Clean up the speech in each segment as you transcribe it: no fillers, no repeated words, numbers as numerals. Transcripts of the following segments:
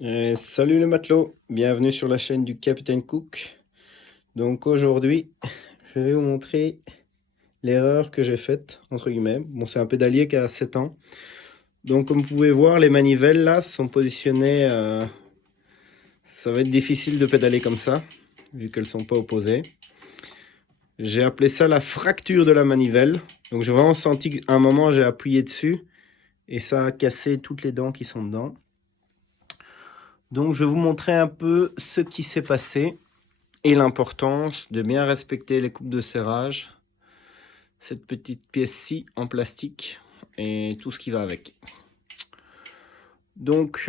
Salut les matelots, bienvenue sur la chaîne du Capitaine Cook. Donc aujourd'hui, je vais vous montrer l'erreur que j'ai faite, entre guillemets. Bon, c'est un pédalier qui a 7 ans. Donc comme vous pouvez voir, les manivelles là sont positionnées. Ça va être difficile de pédaler comme ça, vu qu'elles sont pas opposées. J'ai appelé ça la fracture de la manivelle. Donc j'ai vraiment senti qu'à un moment j'ai appuyé dessus et ça a cassé toutes les dents qui sont dedans. Donc je vais vous montrer un peu ce qui s'est passé et l'importance de bien respecter les coupes de serrage, cette petite pièce-ci en plastique et tout ce qui va avec. Donc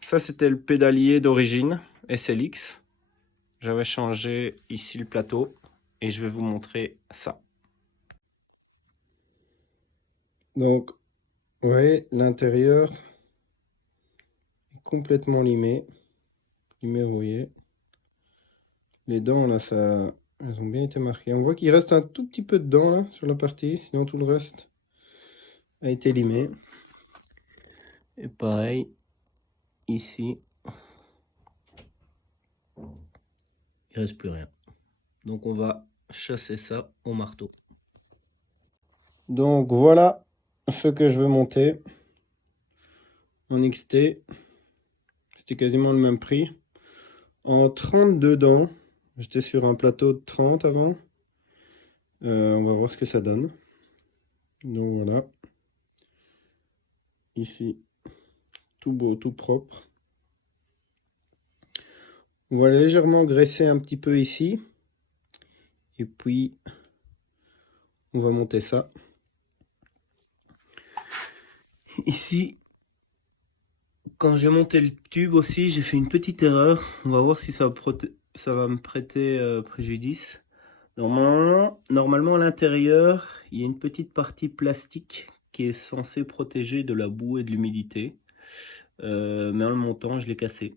ça c'était le pédalier d'origine SLX. J'avais changé ici le plateau et je vais vous montrer ça. Donc vous voyez, l'intérieur est complètement limé, rouillé. Les dents là, ça, elles ont bien été marquées. On voit qu'il reste un tout petit peu de dents là sur la partie, sinon tout le reste a été limé. Et pareil ici, il reste plus rien. Donc on va chasser ça au marteau. Donc voilà ce que je veux monter en XT. C'était quasiment le même prix. En 32 dents. J'étais sur un plateau de 30 avant. On va voir ce que ça donne. Donc voilà. Ici, tout beau, tout propre. On va légèrement graisser un petit peu ici. Et puis, on va monter ça. Ici, quand j'ai monté le tube aussi, j'ai fait une petite erreur. On va voir si ça va me prêter préjudice. Normalement à l'intérieur, il y a une petite partie plastique qui est censée protéger de la boue et de l'humidité. Mais en le montant, je l'ai cassé.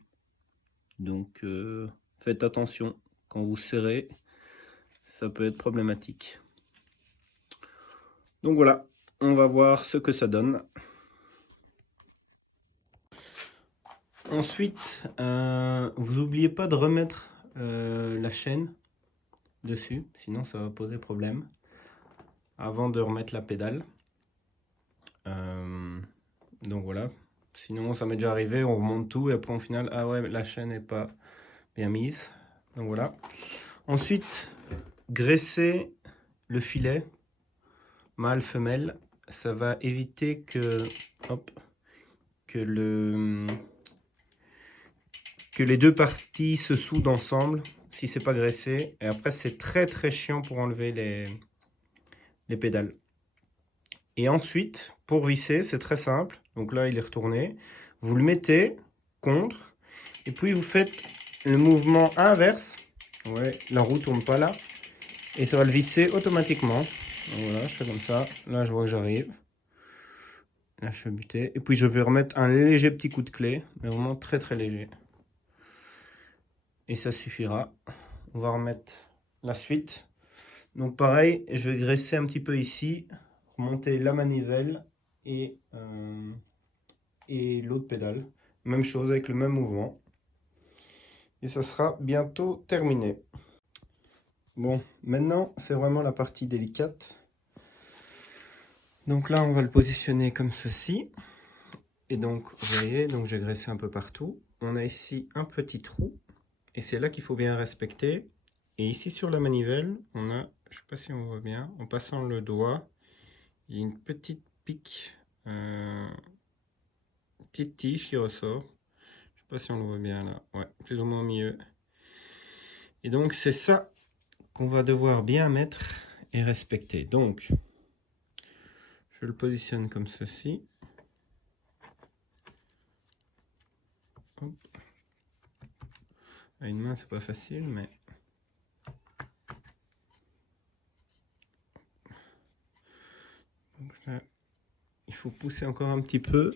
Donc faites attention. Quand vous serrez, ça peut être problématique. Donc voilà, on va voir ce que ça donne. Ensuite, vous n'oubliez pas de remettre la chaîne dessus, sinon ça va poser problème. Avant de remettre la pédale. Donc voilà. Sinon, ça m'est déjà arrivé, on remonte tout et après, au final, ah ouais, la chaîne n'est pas bien mise. Donc voilà. Ensuite, graisser le filet, mâle, femelle. Ça va éviter que, hop, que les deux parties se soudent ensemble si c'est pas graissé. Et après, c'est très très chiant pour enlever les pédales. Et ensuite, pour visser, c'est très simple. Donc là, il est retourné. Vous le mettez contre. Et puis, vous faites le mouvement inverse. Ouais, la roue tourne pas là. Et ça va le visser automatiquement. Donc voilà, je fais comme ça. Là, je vois que j'arrive. Là, je fais buter. Et puis, je vais remettre un léger petit coup de clé. Mais vraiment très, très léger. Et ça suffira. On va remettre la suite. Donc pareil, je vais graisser un petit peu ici. Remonter la manivelle et l'autre pédale. Même chose avec le même mouvement. Et ça sera bientôt terminé. Bon, maintenant c'est vraiment la partie délicate. Donc là on va le positionner comme ceci. Et donc vous voyez, donc j'ai graissé un peu partout. On a ici un petit trou. Et c'est là qu'il faut bien respecter. Et ici sur la manivelle, on a, je ne sais pas si on voit bien, en passant le doigt, il y a une petite pique. Petite tige qui ressort. Je sais pas si on le voit bien là. Ouais, plus ou moins au milieu. Et donc c'est ça qu'on va devoir bien mettre et respecter. Donc je le positionne comme ceci. Hop. À une main c'est pas facile, mais donc là, il faut pousser encore un petit peu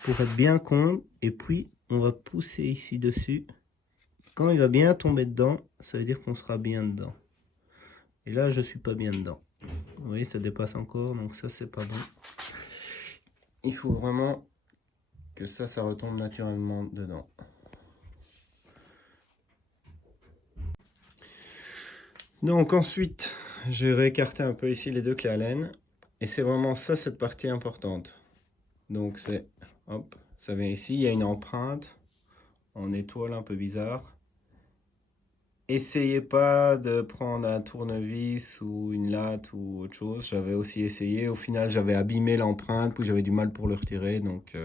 pour être bien con. Et puis on va pousser ici dessus. Quand il va bien tomber dedans, ça veut dire qu'on sera bien dedans. Et là je suis pas bien dedans. Vous voyez, ça dépasse encore, donc ça c'est pas bon. Il faut vraiment que ça retombe naturellement dedans. Donc ensuite, je vais écarter un peu ici les deux clés Allen. Et c'est vraiment ça, cette partie importante. Donc c'est, hop, ça vient ici, il y a une empreinte en étoile un peu bizarre. Essayez pas de prendre un tournevis ou une latte ou autre chose. J'avais aussi essayé. Au final, j'avais abîmé l'empreinte, puis j'avais du mal pour le retirer. Donc,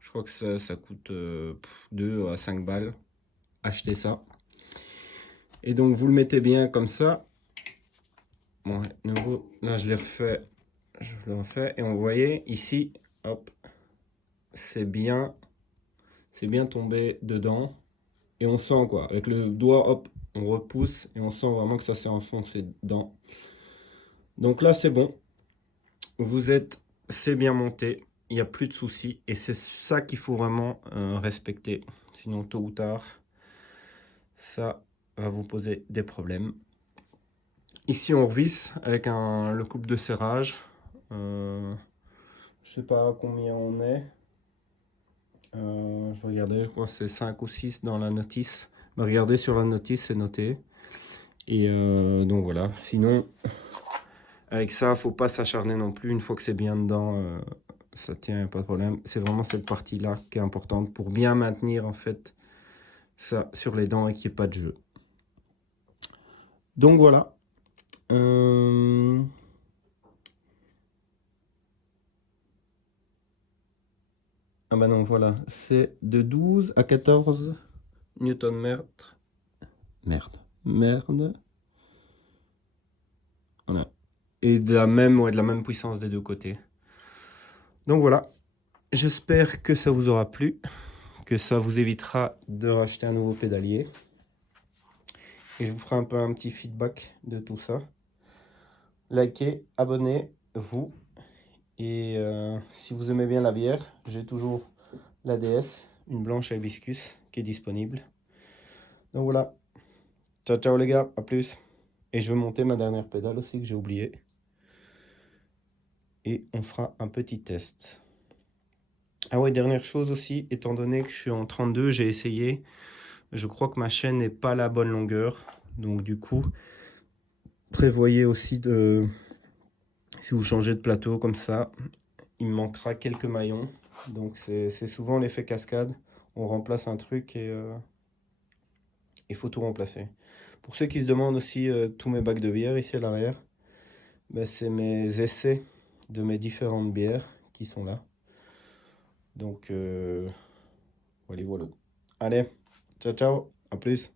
je crois que ça coûte 2 à 5 balles. Achetez ça. Et donc, vous le mettez bien comme ça. Bon, nouveau, là, je l'ai refait. Je le refais. Et on voyait ici, hop, c'est bien tombé dedans. Et on sent quoi, avec le doigt, hop, on repousse et on sent vraiment que ça s'est enfoncé dedans. Donc là, c'est bon. C'est bien monté. Il n'y a plus de soucis. Et c'est ça qu'il faut vraiment respecter. Sinon, tôt ou tard, ça va vous poser des problèmes. Ici, on revisse avec le coupe de serrage. Je sais pas combien on est. Je regardais, je crois que c'est 5 ou 6 dans la notice. Mais regardez sur la notice, c'est noté. Et donc voilà. Sinon, avec ça, faut pas s'acharner non plus. Une fois que c'est bien dedans, ça tient, pas de problème. C'est vraiment cette partie-là qui est importante pour bien maintenir en fait ça sur les dents et qu'il n'y ait pas de jeu. Donc voilà. Ah bah non, voilà. C'est de 12 à 14 Newton-mètres. Merde. Voilà. Et de la même puissance des deux côtés. Donc voilà. J'espère que ça vous aura plu, que ça vous évitera de racheter un nouveau pédalier. Et je vous ferai un peu un petit feedback de tout ça. Likez, abonnez-vous. Et si vous aimez bien la bière, j'ai toujours la DS, une blanche à hibiscus qui est disponible. Donc voilà. Ciao, ciao les gars, à plus. Et je vais monter ma dernière pédale aussi que j'ai oublié. Et on fera un petit test. Ah ouais, dernière chose aussi, étant donné que je suis en 32, j'ai essayé. Je crois que ma chaîne n'est pas la bonne longueur. Donc du coup, prévoyez aussi de... Si vous changez de plateau comme ça, il me manquera quelques maillons. Donc c'est souvent l'effet cascade. On remplace un truc et il faut tout remplacer. Pour ceux qui se demandent aussi tous mes bacs de bière ici à l'arrière, ben, c'est mes essais de mes différentes bières qui sont là. Donc voilà. Allez, ciao ciao, à plus.